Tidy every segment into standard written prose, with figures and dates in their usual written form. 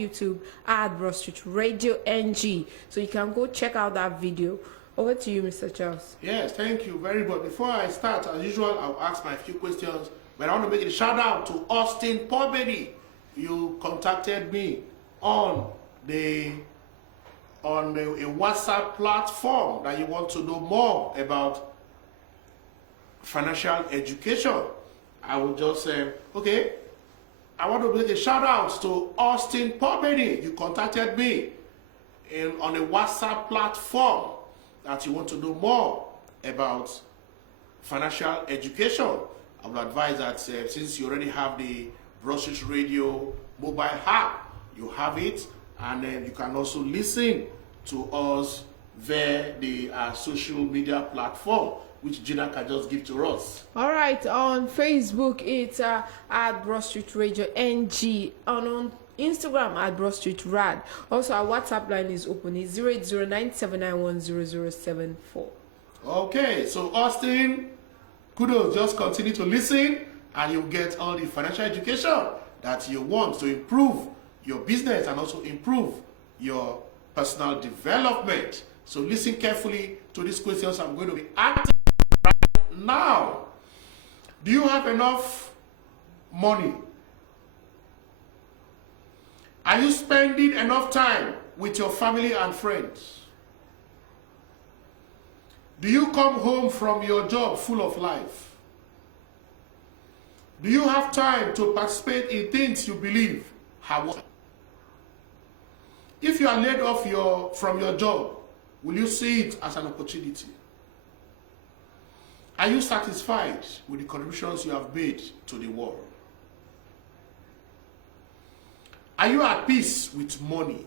YouTube at Broad Street Radio NG. So you can go check out that video. Over to you, Mr. Charles. Yes, thank you very much. Before I start, as usual, I'll ask my few questions. But I want to make a shout out to Austin Pobedi. You contacted me on a WhatsApp platform that you want to know more about financial education. I will just say, okay, I want to make a shout out to Austin Pobedi. You contacted me on a WhatsApp platform that you want to know more about financial education. I would advise that since you already have the Broad Street Radio mobile app, you have it, and then you can also listen to us via the social media platform, which Gina can just give to us. All right, on Facebook, it's at Broad Street Radio NG, and on Instagram at Broad Street Rad. Also, our WhatsApp line is open. It's 08097910074. Okay, so Austin, kudos. Just continue to listen, and you'll get all the financial education that you want to improve your business and also improve your personal development. So listen carefully to these questions I'm going to be asking right now. Do you have enough money? Are you spending enough time with your family and friends? Do you come home from your job full of life? Do you have time to participate in things you believe have worked? If you are laid off from your job, will you see it as an opportunity? Are you satisfied with the contributions you have made to the world? Are you at peace with money?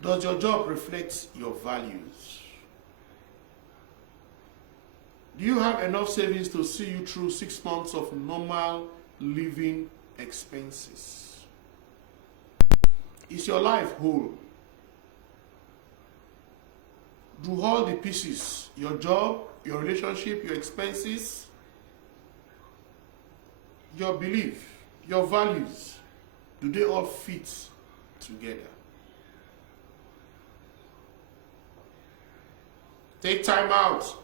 Does your job reflect your values? Do you have enough savings to see you through 6 months of normal living expenses? Is your life whole? Do all the pieces, your job, your relationship, your expenses, your belief, your values, do they all fit together? Take time out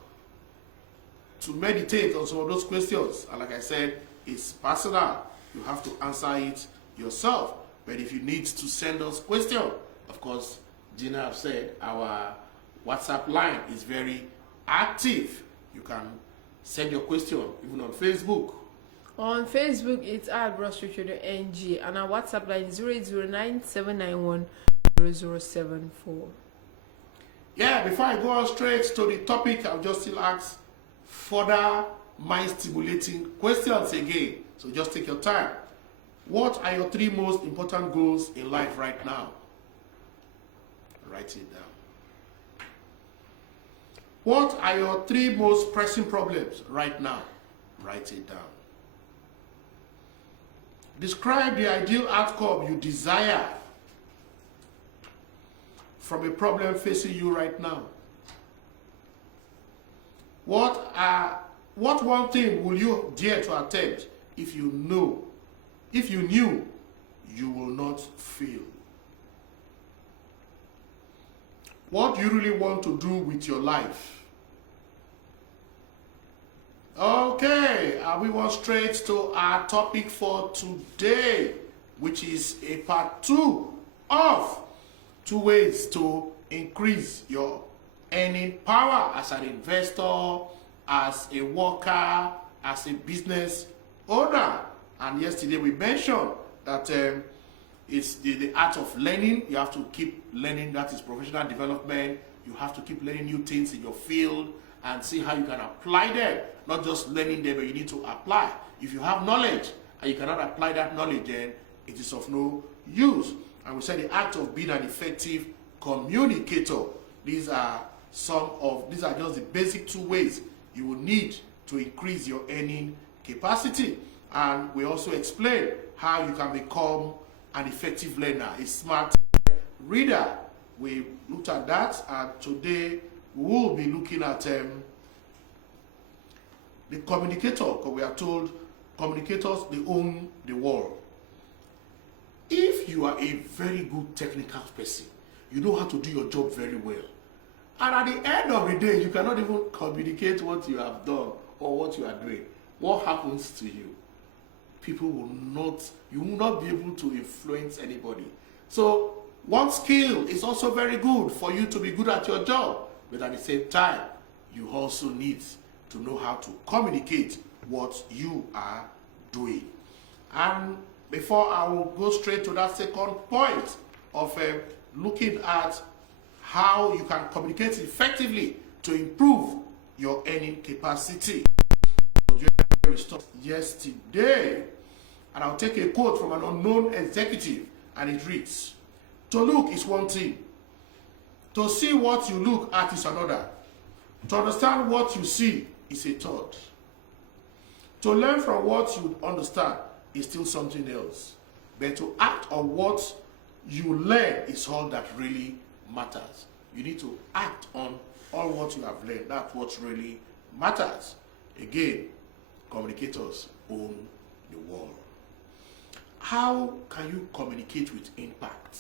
to meditate on some of those questions. And like I said, it's personal. You have to answer it yourself. But if you need to send us questions, of course, Gina have said our WhatsApp line is very active. You can send your question even on Facebook. On Facebook, it's at Broad Street Radio NG, and our WhatsApp line is 08097910074. Yeah, before I go on straight to the topic, I'll just still ask further mind-stimulating questions again. So just take your time. What are your 3 most important goals in life right now? Write it down. What are your 3 most pressing problems right now? Write it down. Describe the ideal outcome you desire from a problem facing you right now. What one thing will you dare to attempt if you knew you will not fail? What do you really want to do with your life? Okay, we want straight to our topic for today, which is a part 2 of 2 ways to increase your earning power as an investor, as a worker, as a business owner. And yesterday we mentioned that it's the art of learning. You have to keep learning. That is professional development. You have to keep learning new things in your field and see how you can apply them. Not just learning them, but you need to apply. If you have knowledge and you cannot apply that knowledge, then it is of no use. And we said the act of being an effective communicator. These are just the basic 2 ways you will need to increase your earning capacity. And we also explained how you can become an effective learner, a smart reader. We looked at that, and today we will be looking at the communicator, because we are told communicators, they own the world. If you are a very good technical person, you know how to do your job very well, and at the end of the day, you cannot even communicate what you have done or what you are doing, what happens to you? People will not, you will not be able to influence anybody. So one skill is also very good for you to be good at your job, but at the same time, you also need to know how to communicate what you are doing. And before I will go straight to that second point of looking at how you can communicate effectively to improve your earning capacity. We stopped yesterday, and I'll take a quote from an unknown executive, and it reads, "To look is one thing, to see what you look at is another, to understand what you see is a third, to learn from what you understand is still something else, but to act on what you learn is all that really matters." You need to act on all what you have learned. That's what really matters. Again, communicators own the world. How can you communicate with impact?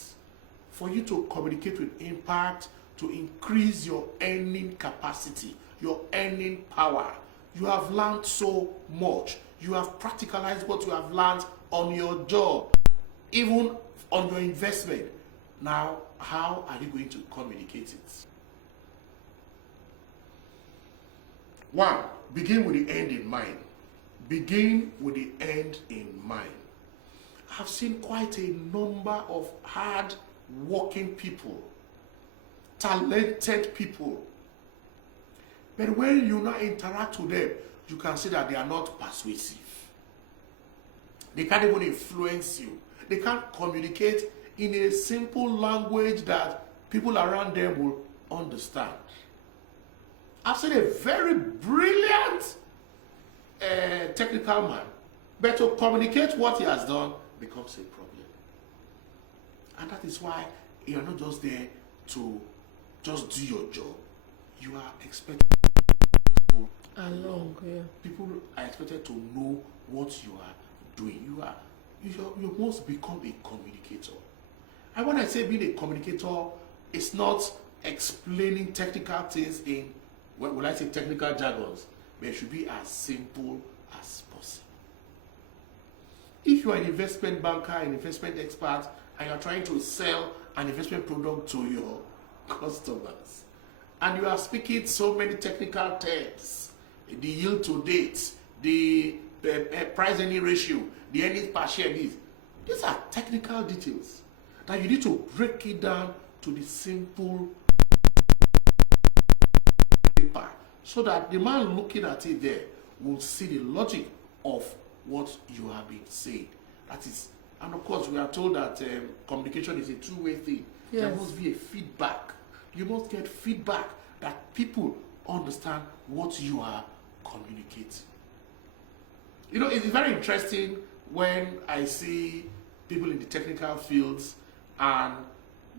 For you to communicate with impact, to increase your earning capacity, your earning power, you have learned so much. You have practicalized what you have learned on your job, even on your investment. Now, how are you going to communicate it? One, begin with the end in mind. Begin with the end in mind. I've seen quite a number of hard-working people, talented people, but when you now interact with them, you can see that they are not persuasive. They can't even influence you. They can't communicate in a simple language that people around them will understand. I've seen a very brilliant technical man, but to communicate what he has done becomes a problem. And that is why you're not just there to just do your job. You are expected people Along, yeah. People are expected to know what you are doing. You must become a communicator. And when I say being a communicator, it's not explaining technical things in, what will I say, technical jargons, but it should be as simple as possible. If you are an investment banker, an investment expert, and you're trying to sell an investment product to your customers, and you are speaking so many technical terms, the yield to date, the price earning ratio, the earnings per share, these are technical details that you need to break it down to the simple paper, so that the man looking at it there will see the logic of what you have been saying. That is, and of course, we are told that communication is a two-way thing. Yes. There must be a feedback. You must get feedback that people understand what you are communicating. You know, it's very interesting when I see people in the technical fields, and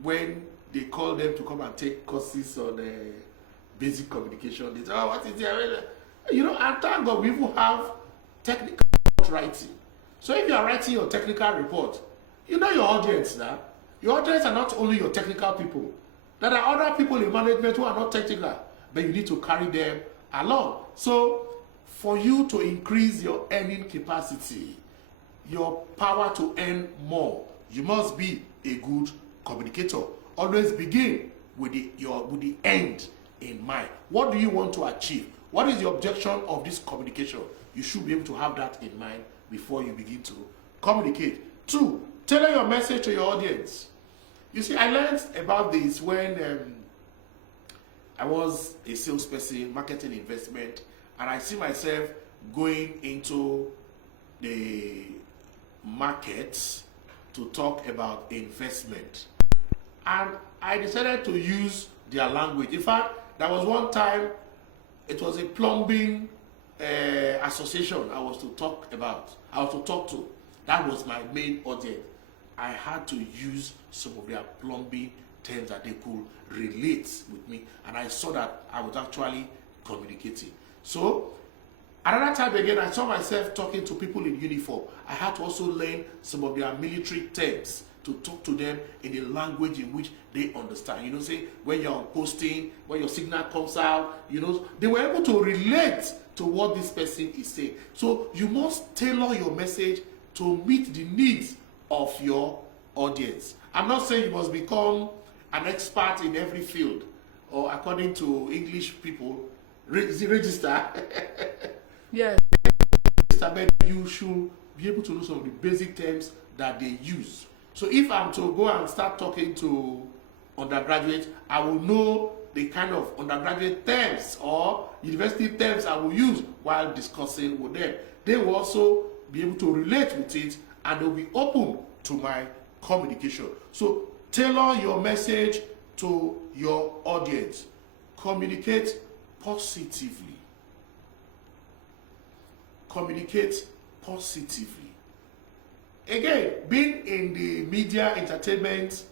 when they call them to come and take courses on basic communication, they say, "Oh, what is it?" You know, and thank God we even have technical writing. So if you are writing your technical report, you know your audience now. Your audience are not only your technical people. There are other people in management who are not technical, but you need to carry them along. So for you to increase your earning capacity, your power to earn more, you must be a good communicator. Always begin with the end in mind. What do you want to achieve? What is the objection of this communication? You should be able to have that in mind before you begin to communicate. 2, tailor your message to your audience. You see, I learned about this when I was a salesperson, marketing investment, and I see myself going into the market to talk about investment. And I decided to use their language. In fact, there was one time, it was a plumbing association I was to talk to. That was my main audience. I had to use some of their plumbing terms that they could relate with me, and I saw that I was actually communicating. So Another time again, I saw myself talking to people in uniform. I had to also learn some of their military terms to talk to them in a language in which they understand. You know, say when you're posting, when your signal comes out, you know, they were able to relate to what this person is saying. So you must tailor your message to meet the needs of your audience. I'm not saying you must become an expert in every field, or according to English people, register. Yes. But you should be able to know some of the basic terms that they use. So if I'm to go and start talking to undergraduates, I will know the kind of undergraduate terms or university terms I will use while discussing with them. They will also be able to relate with it, and they'll be open to my communication. So tailor your message to your audience. Communicate positively. Communicate positively. Again, being in the media entertainment,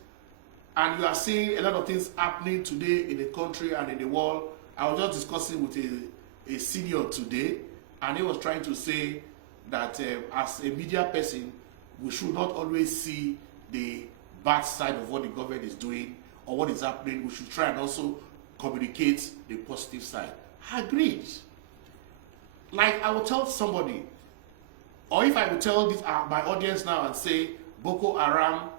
and you are seeing a lot of things happening today in the country and in the world. I was just discussing with a senior today, and he was trying to say that as a media person, we should not always see the bad side of what the government is doing or what is happening. We should try and also communicate the positive side. I agreed. Like I will tell somebody, or if I will tell this my audience now and say Boko Haram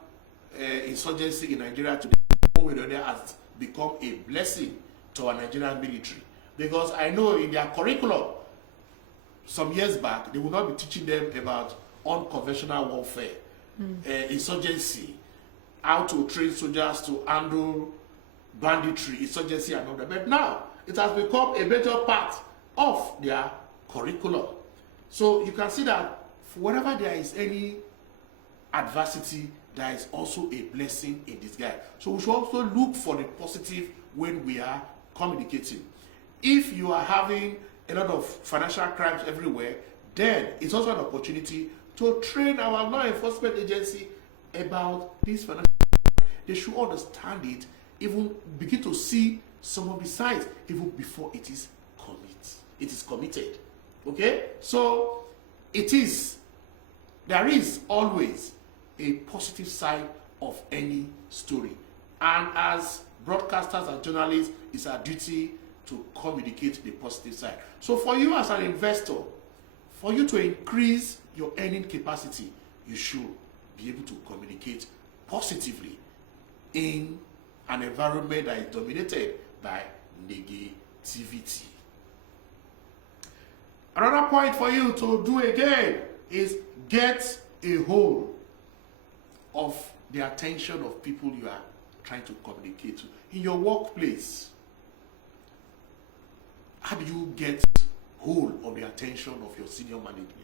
insurgency in Nigeria today has become a blessing to our Nigerian military, because I know in their curriculum some years back they will not be teaching them about unconventional warfare, insurgency, how to train soldiers to handle banditry, insurgency, and all that. But now it has become a major part of their curriculum. So you can see that whenever there is any adversity, there is also a blessing in disguise. So we should also look for the positive when we are communicating. If you are having a lot of financial crimes everywhere, then it's also an opportunity to train our law enforcement agency about this financial crime. They should understand it, even begin to see some of the signs even before it is committed. Okay? So there is always a positive side of any story. And as broadcasters and journalists, it's our duty to communicate the positive side. So for you as an investor, for you to increase your earning capacity, you should be able to communicate positively in an environment that is dominated by negativity. Another point for you to do again is get a hold of the attention of people you are trying to communicate to. In your workplace, how do you get hold of the attention of your senior management?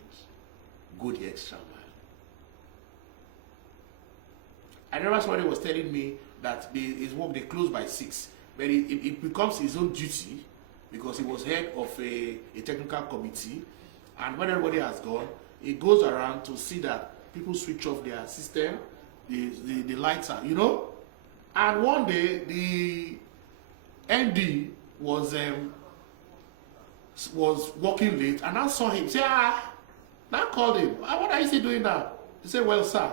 Go the extra mile. I remember somebody was telling me that his work, they close by 6, but it becomes his own duty, because he was head of a technical committee, and when everybody has gone, he goes around to see that people switch off their system, the lights are, you know. And one day the MD was working late, and I saw him say, now called him, what are you doing now? He said, well, sir,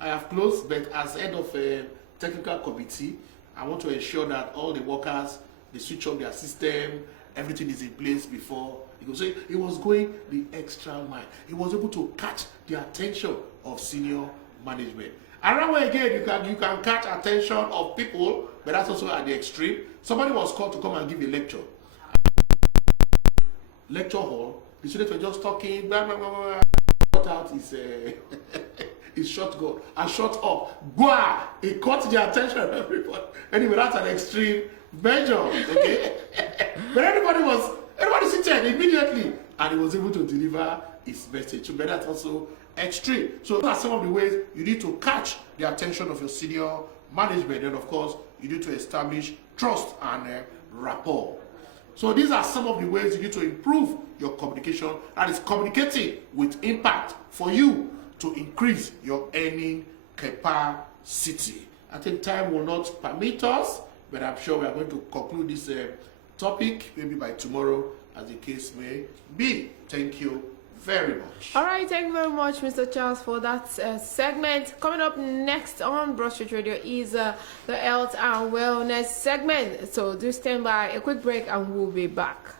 I have closed, but as head of a technical committee, I want to ensure that all the workers, they switch off their system, everything is in place before he goes. So he was going the extra mile. He was able to catch the attention of senior management. Another way again, you can catch attention of people, but that's also at the extreme. Somebody was called to come and give a lecture. Lecture hall, the students were just talking, blah, blah, blah, blah. Cut out his shotgun and shot up. Gwa! He caught the attention of everybody. Anyway, that's an extreme measure, okay? But everybody seated immediately, and he was able to deliver his message. But that's also extreme. So those are some of the ways you need to catch the attention of your senior management. And of course, you need to establish trust and rapport. So these are some of the ways you need to improve your communication. That is communicating with impact for you to increase your earning capacity. I think time will not permit us, but I'm sure we are going to conclude this topic maybe by tomorrow. as the case may be. Thank you very much. All right, thank you very much, Mr. Charles, for that segment. Coming up next on Broad Street Radio is the health and wellness segment. So do stand by, a quick break, and we'll be back.